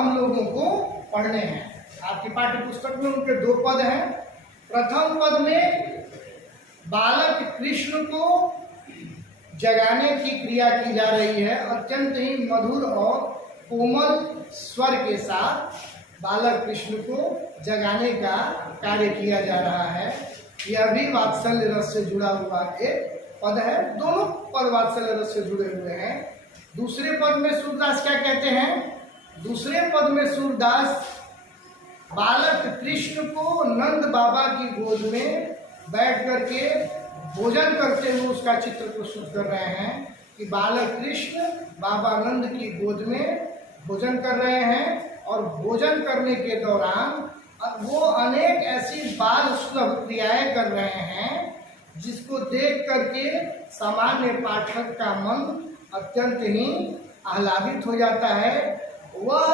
हम लोगों को पढ़ने हैं। आपकी पाठ्य पुस्तक में उनके 2 पद हैं। प्रथम पद में बालक कृष्ण को जगाने की क्रिया की जा रही है। अत्यंत ही मधुर और कोमल स्वर के साथ बालक कृष्ण को जगाने का कार्य किया जा रहा है। यह भी वात्सल्य रस से जुड़ा हुआ एक पद है। दोनों पद वात्सल्य रस से जुड़े हुए हैं। दूसरे पद में सूरदास क्या कहते हैं? दूसरे पद में सूरदास बालक कृष्ण को नंद बाबा की गोद में बैठ करके भोजन करते हुए उसका चित्र प्रस्तुत कर रहे हैं कि बालक कृष्ण बाबा नंद की गोद में भोजन कर रहे हैं और भोजन करने के दौरान वो अनेक ऐसी बाल सुलभ क्रियाएं कर रहे हैं जिसको देख करके सामान्य पाठक का मन अत्यंत ही आह्लादित हो जाता है। वह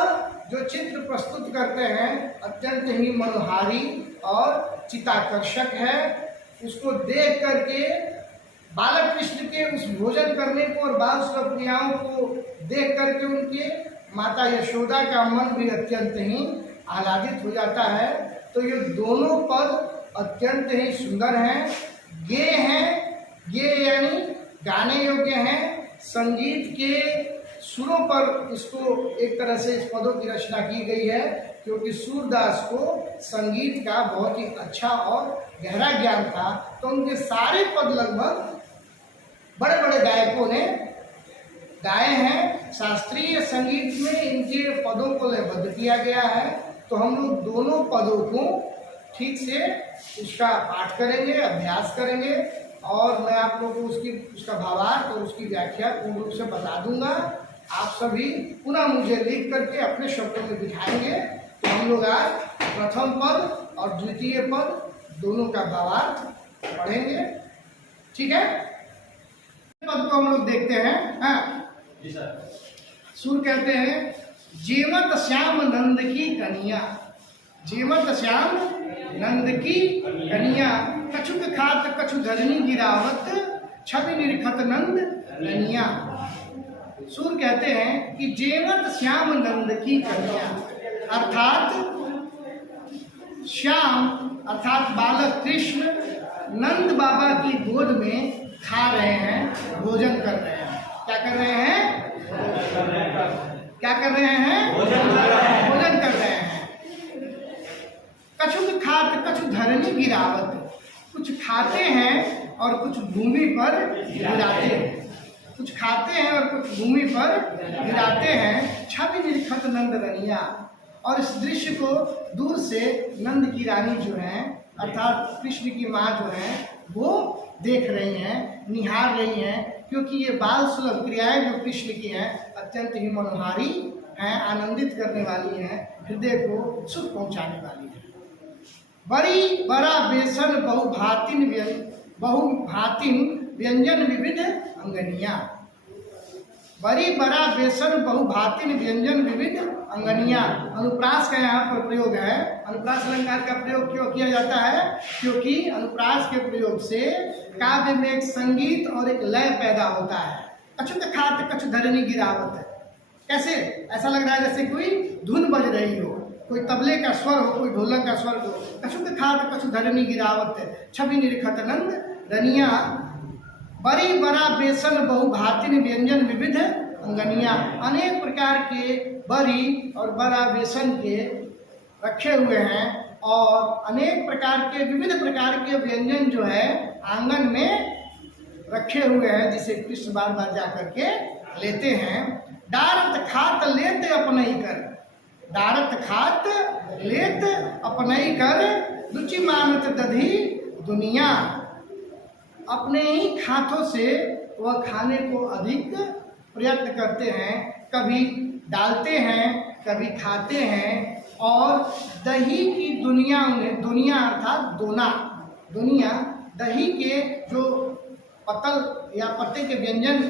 जो चित्र प्रस्तुत करते हैं अत्यंत ही मनोहारी और चित्ताकर्षक है। उसको देख करके बालक कृष्ण के उस भोजन करने को और बाल सुलभ क्रियाओं को देख करके उनके माता यशोदा का मन भी अत्यंत ही आह्लादित हो जाता है। तो ये दोनों पद अत्यंत ही सुंदर हैं, गेय हैं। गेय यानी गाने योग्य हैं। संगीत के सुरों पर इसको एक तरह से इस पदों की रचना की गई है क्योंकि सूरदास को संगीत का बहुत ही अच्छा और गहरा ज्ञान था। तो उनके सारे पद लगभग बड़े बड़े गायकों ने गाए हैं। शास्त्रीय संगीत में इनके पदों को लयबद्ध किया गया है। तो हम लोग दोनों पदों को ठीक से उसका पाठ करेंगे, अभ्यास करेंगे और मैं आप लोगों को उसका भावार्थ और उसकी व्याख्या पूर्ण रूप से बता दूंगा। आप सभी पुनः मुझे लिख करके अपने शब्दों में दिखाएंगे। तो हम लोग आज प्रथम पद और द्वितीय पद दोनों का भावार्थ पढ़ेंगे। ठीक है, पद को हम लोग देखते हैं। हाँ जी सर। सुर कहते हैं जेमत श्याम नंद की कनिया, जेमत श्याम नंद की कनिया, कछुक खात कछु धरनी गिरावत, छवि निरखत नंद रनिया। सुर कहते हैं कि जेमत श्याम नंद की कन्या, अर्थात श्याम अर्थात बालक कृष्ण नंद बाबा की गोद में खा रहे हैं, भोजन कर रहे हैं। क्या कर रहे हैं? क्या कर रहे हैं? भोजन कर रहे हैं। कछुक खात कछु धरनी गिरावत, कुछ खाते हैं और कुछ भूमि पर गिराते हैं। कुछ खाते हैं और कुछ भूमि पर गिराते हैं। छवि निरखत नंद रनिया, और इस दृश्य को दूर से नंद की रानी जो है अर्थात कृष्ण की माँ जो है वो देख रही हैं, निहार रही हैं, क्योंकि ये बाल सुलभ क्रियाएं जो कृष्ण की हैं अत्यंत ही मनोहारी हैं, आनंदित करने वाली हैं, हृदय को सुख पहुँचाने वाली हैं। बड़ी बड़ा बेसन बहुभातिन व्यंजन विविध अंगनिया, बड़ी बड़ा बेसन बहुभातिन व्यंजन विविध अंगनिया। अनुप्रास का यहाँ पर प्रयोग है। अनुप्रास अलंकार का प्रयोग क्यों किया जाता है? क्योंकि अनुप्रास के प्रयोग से काव्य में एक संगीत और एक लय पैदा होता है। कछुक खात कछु धरनी गिरावत है, कैसे ऐसा लग रहा है जैसे कोई धुन बज रही हो, कोई तबले का स्वर हो, कोई ढोलक का स्वर हो। कछुक खात कछु धरनी गिरावत है, छवि निरखत नंद रनिया, बड़ी बड़ा बेसन बहुभातिन व्यंजन विविध अंगनिया। अनेक प्रकार के बड़ी और बड़ा बेसन के रखे हुए हैं और अनेक प्रकार के विविध प्रकार के व्यंजन जो है आंगन में रखे हुए हैं, जिसे कृष्ण बार बार जा करके लेते हैं। डारत खात लेत अपनई कर, डारत खात लेत अपनई कर, रुचि मानत दधी दुनिया। अपने ही हाथों से वह खाने को अधिक प्रयत्न करते हैं, कभी डालते हैं, कभी खाते हैं और दही की दुनिया उन्हें, दुनिया अर्थात दोना, दुनिया दही के जो पत्तल या पत्ते के व्यंजन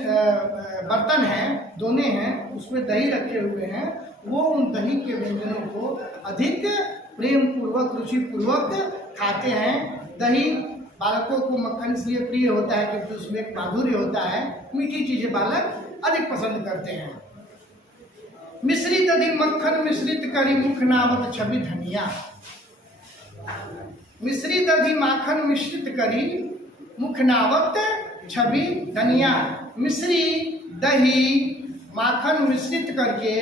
बर्तन हैं, दोने हैं, उसमें दही रखे हुए हैं, वो उन दही के व्यंजनों को अधिक प्रेम पूर्वक रुचि पूर्वक खाते हैं। दही बालकों को मक्खन इसलिए प्रिय होता है क्योंकि उसमें एक माधुर्य होता है, मीठी चीजें बालक अधिक पसंद करते हैं। मिश्रित दधि मक्खन मिश्रित करी मुख नावत छवि धनिया। मिश्री दधि माखन मिश्रित करी मुख नावत छवि धनिया। मिश्री दही माखन मिश्रित करके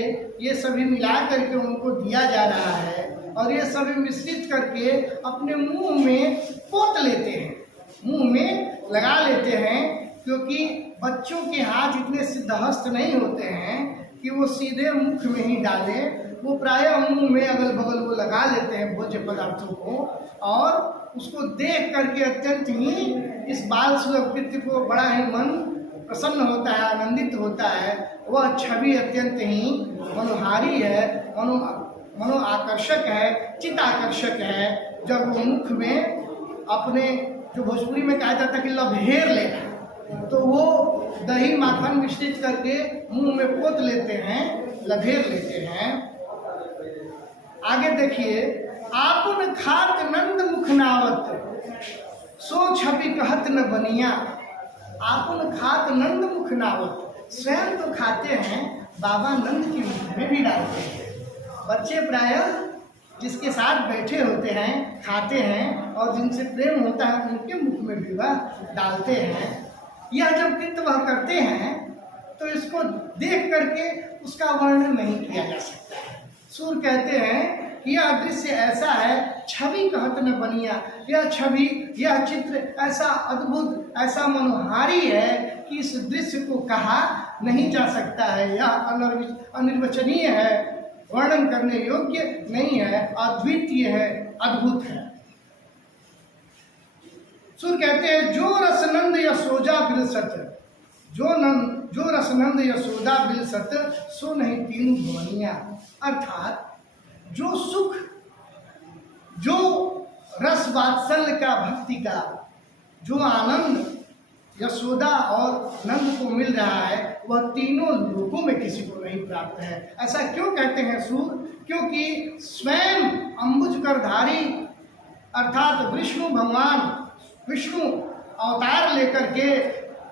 ये सभी मिला करके उनको दिया जा रहा है और ये सभी मिश्रित करके अपने मुंह में पोत लेते हैं, मुंह में लगा लेते हैं, क्योंकि बच्चों के हाथ इतने सिद्धहस्त नहीं होते हैं कि वो सीधे मुख में ही डाले। वो प्रायः मुंह में अगल बगल वो लगा लेते हैं भोज्य पदार्थों को, और उसको देख करके अत्यंत ही इस बाल सुलभ कृत्य को बड़ा ही मन प्रसन्न होता है, आनंदित होता है। वह छवि अत्यंत ही मनोहारी है, मनो आकर्षक है, चित्त आकर्षक है। जब वो मुख में अपने, जो भोजपुरी में कहा जाता है कि लभेर लेना, तो वो दही माखन मिश्रित करके मुंह में पोत लेते हैं, लभेर लेते हैं। आगे देखिए, आपुन खात नंद मुख नावत सो छवि कहत न बनिया। आपुन खात नंद मुख नावत, स्वयं तो खाते हैं, बाबा नंद के मुख में भी डालते हैं। बच्चे प्रायः जिसके साथ बैठे होते हैं, खाते हैं और जिनसे प्रेम होता है उनके मुख में भी वह डालते हैं। यह जब कृत्य वह करते हैं तो इसको देख करके उसका वर्णन नहीं किया जा सकता है। सूर कहते हैं कि यह दृश्य ऐसा है, छवि कहत न बनिया। यह छवि, यह चित्र ऐसा अद्भुत, ऐसा मनोहारी है कि इस दृश्य को कहा नहीं जा सकता है। यह अनिर्वचनीय है, वर्णन करने योग्य नहीं है, अद्वितीय है, अद्भुत है। सूर कहते हैं, जो रसनंद यशोदा बिलसत, जो रसनंद यशोदा बिलसत सो नहीं तीनों भुवनिया। अर्थात जो सुख, जो रस वात्सल्य का, भक्ति का जो आनंद यशोदा और नंद को मिल रहा है, वह तीनों लोकों में किसी को नहीं प्राप्त है। ऐसा क्यों कहते हैं सूर? क्योंकि स्वयं अंबुज करधारी अर्थात विष्णु भगवान, विष्णु अवतार लेकर के,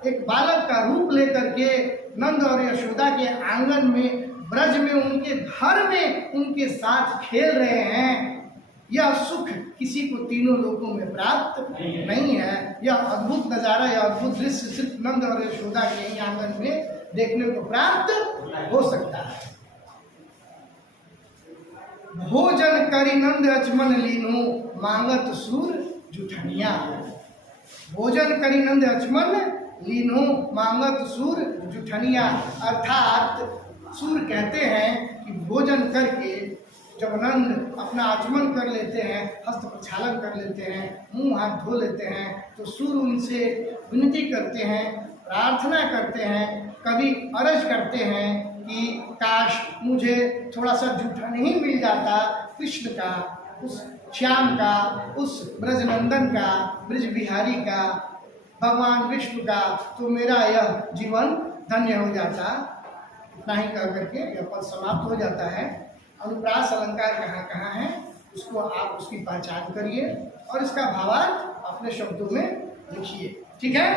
एक बालक का रूप लेकर के नंद और यशोदा के आंगन में, ब्रज में, उनके घर में उनके साथ खेल रहे हैं। यह सुख किसी को तीनों लोकों में प्राप्त नहीं है। यह अद्भुत नज़ारा, यह अद्भुत दृश्य सिर्फ नंद और यशोदा के ही आंगन में देखने को प्राप्त हो सकता है। भोजन करी नंद अचमन लीनो मांगत सूर जुठनिया। भोजन करी नंद अचमन लीनो मांगत सूर जुठनिया। अर्थात सूर कहते हैं कि भोजन करके जब नंद अपना आचमन कर लेते हैं, हस्त प्रक्षालन कर लेते हैं, मुंह हाथ धो लेते हैं, तो सूर उनसे विनती करते हैं, प्रार्थना करते हैं, कभी अर्ज करते हैं कि काश मुझे थोड़ा सा जूठा नहीं मिल जाता कृष्ण का, उस श्याम का, उस ब्रजनंदन का, ब्रज बिहारी का, भगवान विष्णु का, तो मेरा यह जीवन धन्य हो जाता। इतना ही कह करके यह पद समाप्त हो जाता है। अनुप्रास अलंकार कहाँ कहाँ है उसको आप उसकी पहचान करिए और इसका भावार्थ अपने शब्दों में लिखिए। ठीक है।